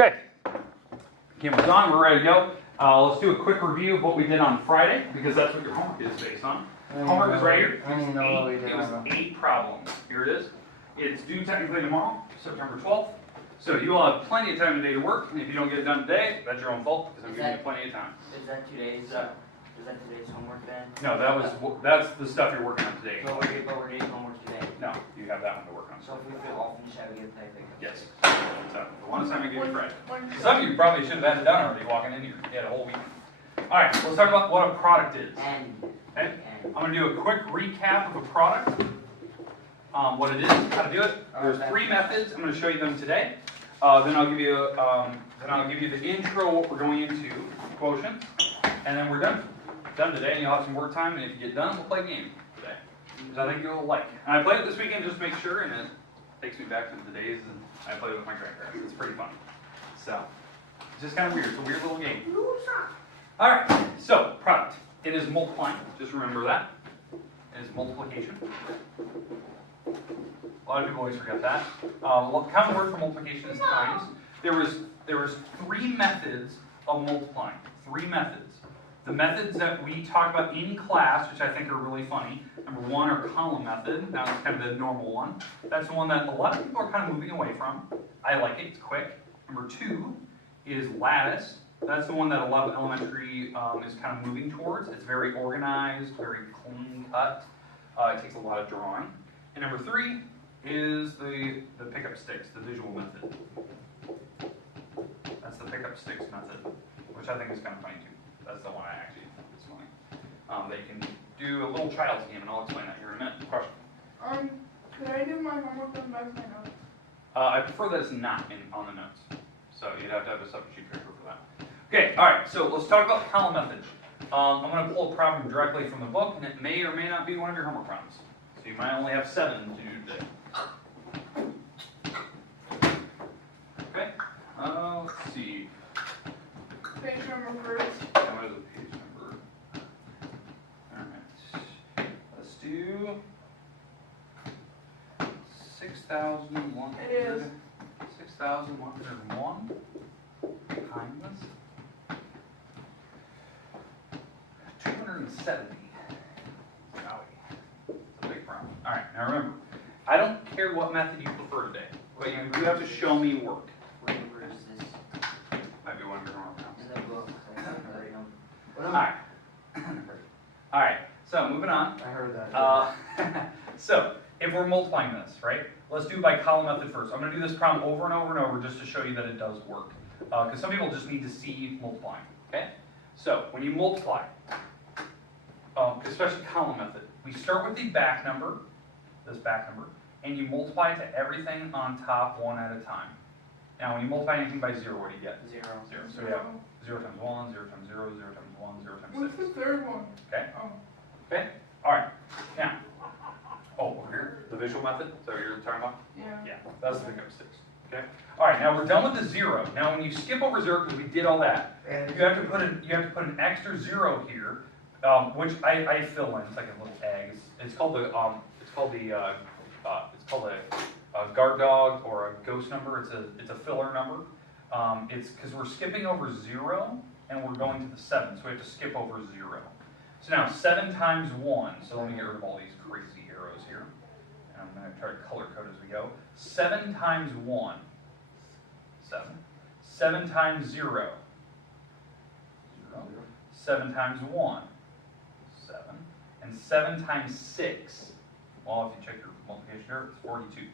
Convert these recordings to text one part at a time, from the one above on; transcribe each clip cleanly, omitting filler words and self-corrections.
Okay, camera's on, we're ready to go. Let's do a quick review of what we did on Friday, because that's what your homework is based on. Homework is right here. It was 8 problems. Here it is. It's due technically tomorrow, September 12th. So you will have plenty of time today to work, and if you don't get it done today, that's your own fault, because I'm giving you plenty of time. Is that today's homework then? No, that's the stuff you're working on today. But we're doing homework today. No, you have that one to work on. So if we feel all finished, I would get typing. Yes. So, the one assignment I gave you Friday. Some of you probably should have had it done already walking in here. You had a whole week. Alright, let's talk about what a product is. Okay? I'm going to do a quick recap of a product. What it is, how to do it. There's 3 methods. I'm going to show you them today. Then I'll give you the intro, what we're going into, quotients, and then we're done. Done today, and you'll have some work time. And if you get done, we'll play a game today, which I think you'll like. And I played it this weekend just to make sure, and it takes me back to the days and I played with my grandparents. It's pretty fun. So it's just kind of weird. It's a weird little game. All right. So product. It is multiplying. Just remember that. It is multiplication. A lot of people always forget that. Common word for multiplication is times. There was 3 methods of multiplying. 3 methods. The methods that we talk about in class, which I think are really funny. Number 1 are column method. That's kind of the normal one. That's the one that a lot of people are kind of moving away from. I like it. It's quick. Number 2 is lattice. That's the one that a lot of elementary is kind of moving towards. It's very organized, very clean cut. It takes a lot of drawing. And number 3 is the pickup sticks, the visual method. That's the pickup sticks method, which I think is kind of funny too. That's the one I actually think is funny. They can do a little child's game, and I'll explain that here in a minute. Question? Could I do my homework on back my notes? I prefer that it's not on the notes. So you'd have to have a separate sheet of paper for that. Okay, alright, so let's talk about the column method. I'm going to pull a problem directly from the book, and it may or may not be one of your homework problems. So you might only have 7 to do today. Okay, let's see. Page number first. What is the page number? Alright, let's do 6,100. It is. 6,101 times 270. Golly, it's a big problem. All right, now remember, I don't care what method you prefer today, but you do have to show me work. Where is this? Might be one of your homework problems. In the book. All right, so moving on. I heard that. So, if we're multiplying this, right, let's do by column method first. I'm going to do this problem over and over and over just to show you that it does work. Because some people just need to see multiplying, okay? So, when you multiply, especially column method, we start with the back number, this back number, and you multiply it to everything on top one at a time. Now, when you multiply anything by 0, what do you get? 0. 0. So we have 0 times 1, 0 times 0, 0 times 1, 0 times 6. What's the third one? Okay? Oh. Okay? Alright. Now, over here, the visual method, is that what you're talking about? Yeah. Yeah, that's the pickup sticks. Okay? Alright, now we're done with the 0. Now when you skip over 0, because we did all that, you have to put an extra 0 here, which I fill in. It's like a little egg. It's called a guard dog or a ghost number. It's a filler number. It's because we're skipping over 0 and we're going to the 7, so we have to skip over 0. So now 7 times 1. So let me get rid of all these crazy arrows here. And I'm going to try to color code as we go. 7 times 1. 7. 7 times 0. 0. 7 times 1. 7. And 7 times 6. Well, if you check your multiplication here, it's 42.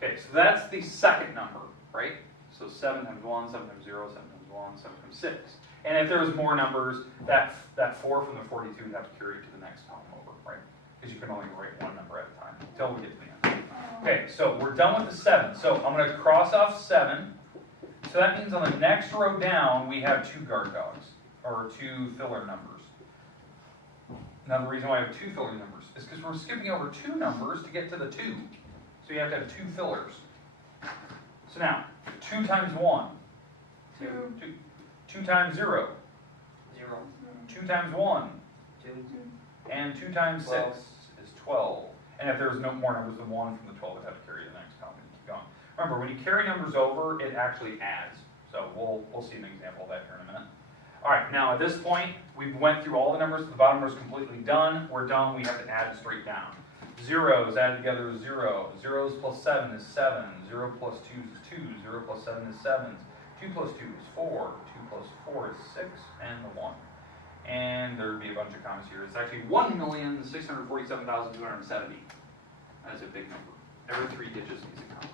Okay, so that's the second number, right? So 7 times 1, 7 times 0, 7 times 1, 7 times 6. And if there was more numbers, that 4 from the 42 would have to carry it to the next column over, right? Because you can only write one number at a time until we get to the end. Okay, so we're done with the 7. So I'm going to cross off 7. So that means on the next row down, we have 2 guard dogs, or 2 filler numbers. Now the reason why I have 2 filler numbers is because we're skipping over 2 numbers to get to the 2. So you have to have 2 fillers. So now, 2 times 1. 2. 2 times 0. 0. 2 times 1. 2. And 2 times 6 is 12. And if there's no more numbers than 1 from the 12, we'd have to carry the next column and keep going. Remember, when you carry numbers over, it actually adds. So we'll see an example of that here in a minute. All right, now at this point, we've went through all the numbers. The bottom number is completely done. We're done. We have to add it straight down. Zeros added together is 0. Zeros plus 7 is 7. 0 plus 2 is 2. 0 plus 7 is 7. 2 plus 2 is 4. 2 plus 4 is 6. And the 1. And there would be a bunch of commas here. It's actually 1,647,270. That is a big number. Every 3 digits needs a comma.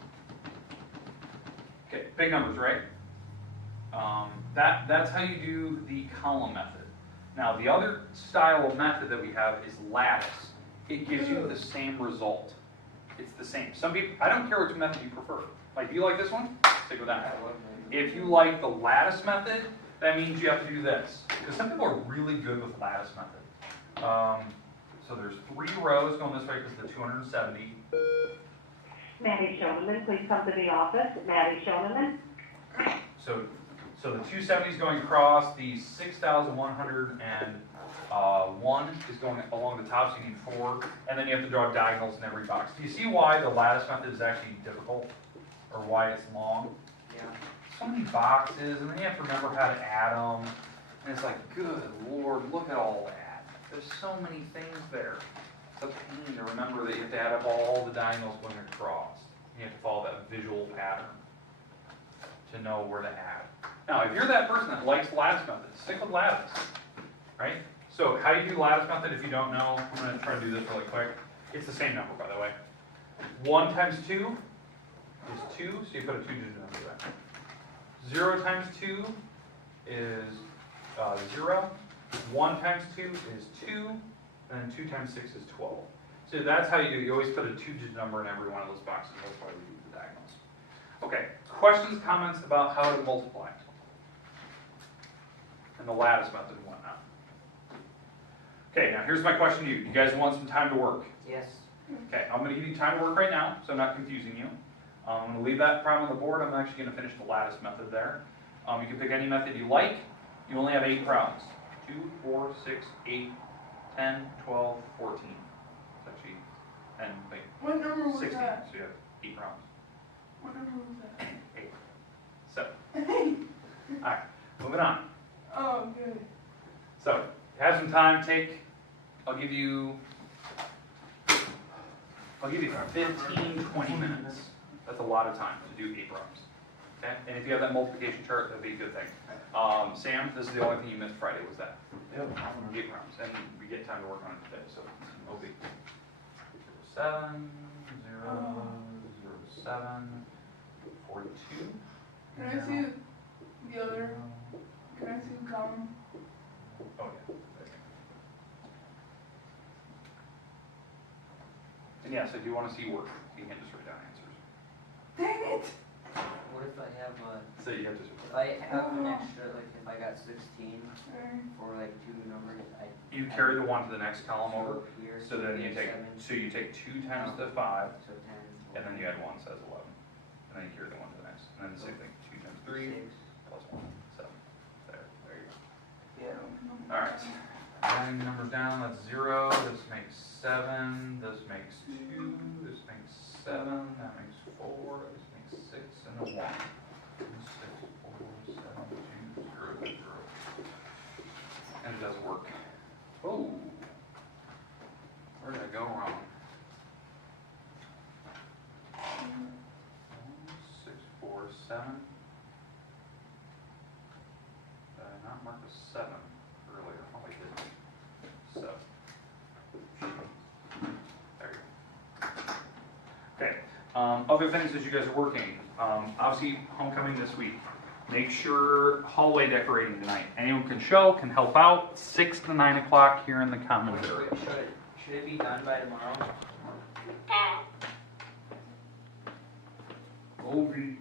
Okay, big numbers, right? That's how you do the column method. Now, the other style of method that we have is lattice. It gives you the same result. It's the same. Some people, I don't care which method you prefer. Like, do you like this one? Stick with that. If you like the lattice method, that means you have to do this. Because some people are really good with lattice method. So there's 3 rows going this way because of the 270. Maddie Schoneman, please come to the office. Maddie Schoneman. So the 270 is going across, the 6,101 is going along the top, so you need 4, and then you have to draw diagonals in every box. Do you see why the lattice method is actually difficult, or why it's long? Yeah. So many boxes, and then you have to remember how to add them, and it's like, good Lord, look at all that. There's so many things there. It's a pain to remember that you have to add up all the diagonals going across. You have to follow that visual pattern to know where to add. Now, if you're that person that likes lattice method, stick with lattice, right? So how do you do lattice method if you don't know? I'm going to try to do this really quick. It's the same number, by the way. 1 times 2 is 2, so you put a 2-digit number there. 0 times 2 is 0. 1 times 2 is 2, and then 2 times 6 is 12. So that's how you do it. You always put a 2-digit number in every one of those boxes. That's why we do the diagonals. Okay, questions, comments about how to multiply and the lattice method and whatnot. Okay, now here's my question to you. You guys want some time to work? Yes. Okay, I'm going to give you time to work right now, so I'm not confusing you. I'm going to leave that problem on the board. I'm actually going to finish the lattice method there. You can pick any method you like. You only have 8 problems. 2, 4, 6, 8, 10, 12, 14. It's actually 10, wait, What number was 16, that? so you have 8 problems. What number was that? 8. So, alright, moving on. Oh, good. So, have some time, I'll give you 15, 20 minutes. That's a lot of time to do 8 problems. Okay? And if you have that multiplication chart, that'd be a good thing. Sam, this is the only thing you missed Friday, was that? Yep. 8 problems, and we get time to work on it today, so no big. 7, 0, 7, 42. Can I see the other? Can I see the column? Oh, yeah. And yes, I do want to see work. You can't just write down answers. Dang it! What if I have So you have to. if I have an extra, like if I got 16 Sorry. for like 2 numbers, You carry the 1 to the next column over. Here, So then you take 7, 2 times the 5, so 10. and then you add 1, so that's 11. And then you carry the 1 to the next. And then the same thing, 2 times 3 6. plus 1, 7. There you go. Yeah. All right. Adding the numbers down, that's 0. This makes 7. This makes 2. This makes 7. That makes 4. This makes 6, and a 1. 6, 4, 7, 2, 0, 0. And it does work. Oh. Where did I go wrong? 6, 4, 7. Did I not mark a 7 earlier? Oh, I did. So, there you go. Okay. Other things as you guys are working. Obviously, homecoming this week. Make sure hallway decorating tonight. Anyone can show, can help out. 6 to 9 o'clock here in the commons area. Should it be done by tomorrow? Ovi.